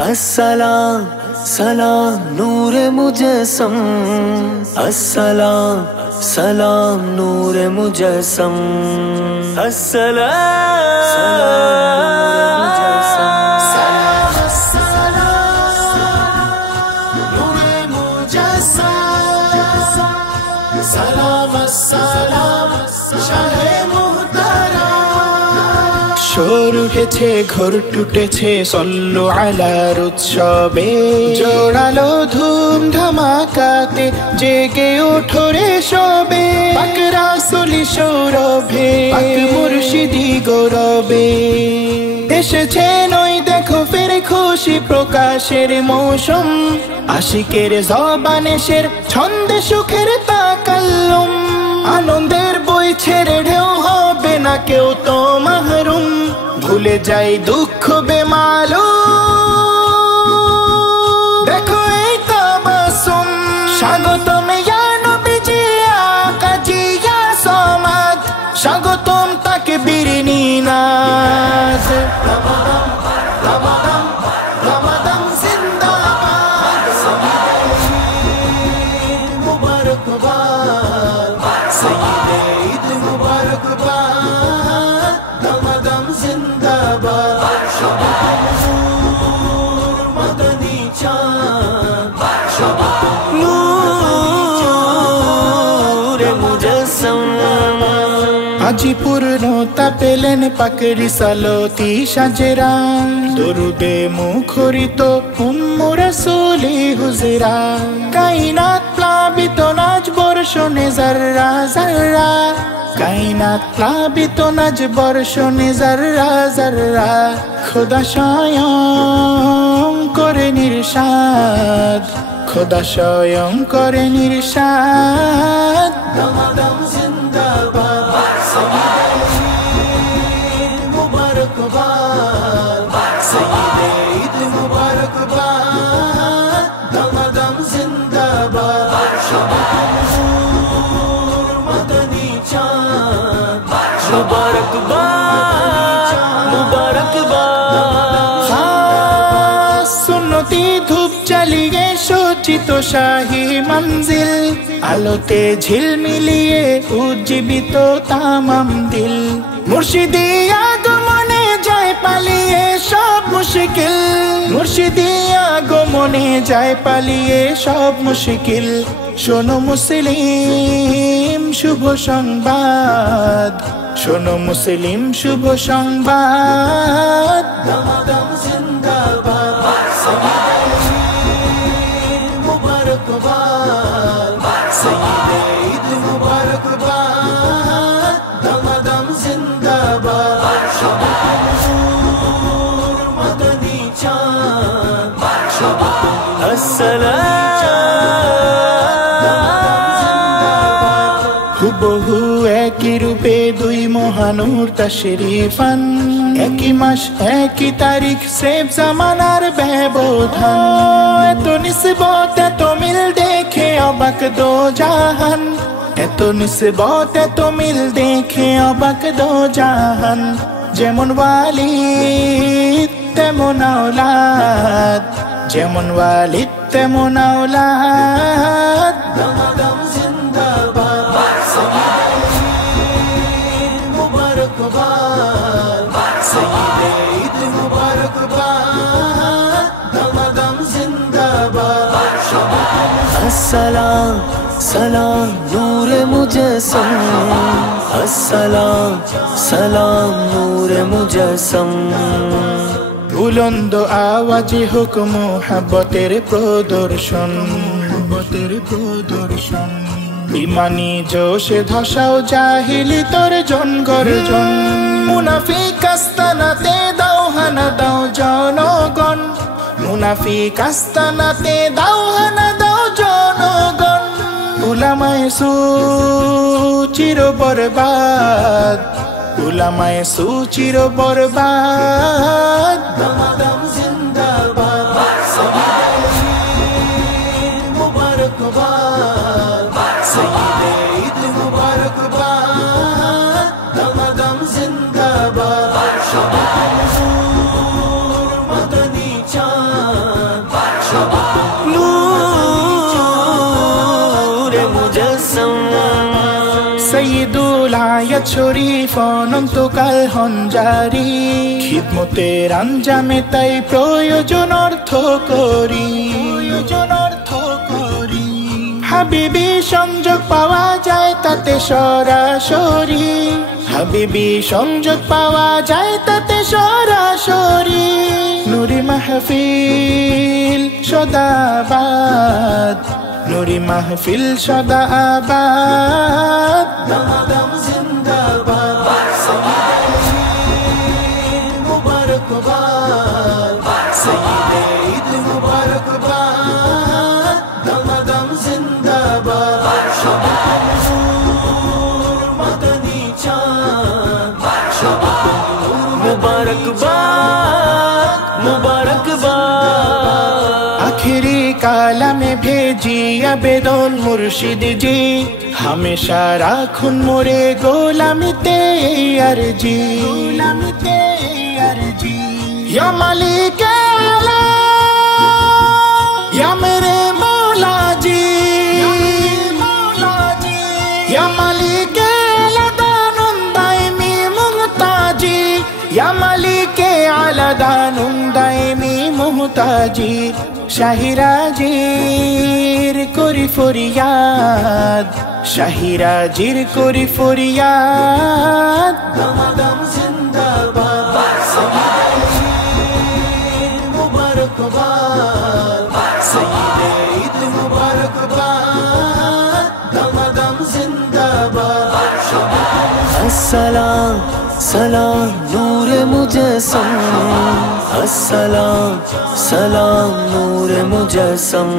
अस्सलाम सलाम नूरे मुजस्सम, अस्सलाम सलाम नूरे मुजस्सम, अस्सलाम सलाम नूरे मुजस्सम, सलाम सलाम शाहे मुहतरम। শোর উঠেছে ঘোর টুটেছে সল্লু আলার উৎসবে, জোড়ালো ধুম ধামাকাতে জেগে ওঠো রে সবে, পাক রাসূলি সৌরভে পাক মুর্শিদি গৌরবে, এসেছেন ওই দেখো ফের খুশি প্রকাশের মৌসুম, আশিকের জবানে শের ছন্দে সুখের তাকাল্লুম, আনন্দের বই ছেড়ে ঢেউ হবে না কেউ তো মাহরুম, ভুলে যাই দুঃখ বেমালুম, দেখো এই তাবাসসুম, স্বাগতম ইয়া নবীজি আকাজি ইয়া সামাদ, স্বাগতম তাকবীর নিনাদ, রমাদান রমাদান রমাদান জিন্দাবাদ, ঈদ মুবারকবাদ, সঈদে ঈদ মুবারকবাদ, রমাদান জিন্দাবাদ, নূর মদনী চাঁদ, নূরে মুজস্সম। আজি পূর্ণতা পেলেন পাক রিসালতি সাজেরা, দরুদে মুখরিত উম্মু রাসূলি হুজরা, কায়নাত প্লাবিত নাচ বর্ষণে যাররা যাররা, কায়নাত প্লাবিত নাচ বর্ষণে যাররা যাররা, খোদা স্বয়ং করে নির্শাদ, খোদা স্বয়ং করে নির্শাদ, রমাদান জিন্দাবাদ, ঈদ মুবারকবাদ, সঈদে ঈদ মুবারকবাদ, রমাদান জিন্দাবাদ, নূর মদনী চাঁদ, মুবারকবাদ মুবারকবাদ। সুন্নতি ধূপ জ্বালিয়ে সজ্জিত শাহী মঞ্জিল, আলোতে ঝিলমিলিয়ে উজ্জীবিত তামাম দিল, মুর্শিদি আগমনে যায় পালিয়ে সব মুশকিল, মুর্শিদি আগমনে যায় পালিয়ে সব মুশকিল, শোনো মুসলিম শুভ সংবাদ, শোনো মুসলিম শুভ সংবাদ, রমাদান জিন্দাবাদ, ঈদ মুবারকবাদ, সঈদে ঈদ মুবারকবাদ, রমাদান জিন্দাবাদ, নূর মদনী চাঁদ, আসসালাম। হুবহু একই রূপে দুই মহানূর তাশরীফান, একই মাস একই তারিখ সেব জামানার ব্যবধান, এত নিসবত এত মিল দেখে অবাক দো জাহান, এত নিসবত এত মিল দেখে অবাক দো জাহান, যেমন ওয়ালিদ তেমন আওলাদ, যেমন ওয়ালিদ তেমন আওলাদ, রমাদান জিন্দাবাদ, ঈদ মুবারকবাদ, সঈদে ঈদ মুবারকবাদ, রমাদান জিন্দাবাদ, আসসালাম সালাম নূরে মুজস্সম, আসসালাম সালাম নূরে মুজস্সম। বুলন্দ আওয়াজে হোক মুহাব্বতের প্রদর্শন, মুহাব্বতের প্রদর্শন, ইমানি জোশে ধসাও জাহিলি তোর জন গর্জন, মুনাফিক আস্তানাতে দাও হানা দাও জনগণ, মুনাফিক আস্তানাতে দাও হানা দাও জনগণ, উলামায়ে সু চির বরবাদ, উলামায়ে সু চির বরবাদ, রমাদান জিন্দাবাদ, ঈদ মুবারকবাদ, সঈদে ঈদ মুবারকবাদ, রমাদান জিন্দাবাদ, নূর মদনী চাঁদ, রসুল আয়াত শরীফ অনন্তকাল হন জারি খিদমতের আঞ্জামে তাই প্রয়োজন অর্থ করি হাবিবি সংযোগ পাওয়া যায় তাতে সরাসরি হাবিবি সংযোগ পাওয়া যায় তাতে সরাসরি নুরি মাহফিল সদাবাদ নুরি মাহফিল সদাবাদ দমাদম জিন্দাবাদ সঈদ মুবারকবাদ সঈদ মুবারকবাদ দমাদম জিন্দাবাদ মদনী চাঁদ মুবারকবাদ মুবারকবাদ आखिरी कालमे भेजी आबेदन मुर्शिद जी हमेशा राखुन मोरे गोलामिते अर्जी या मालिक आला या मेरे मौला जी या मालिक आला दानुन दाइमी मुहताजी या मालिक आला दानुन दाइमी मुहताजी শাহিরাজির করি ফরিয়াদ শাহিরাজির করি ফরিয়াদ দমাদম জিন্দাবাদ সঈদ মুবারকবাদ সঈদ মুবারকবাদ দমাদম জিন্দাবাদ अस्सलाम सलाम नूर मुजस्सम अस्सलाम सलाम नूर मुजस्सम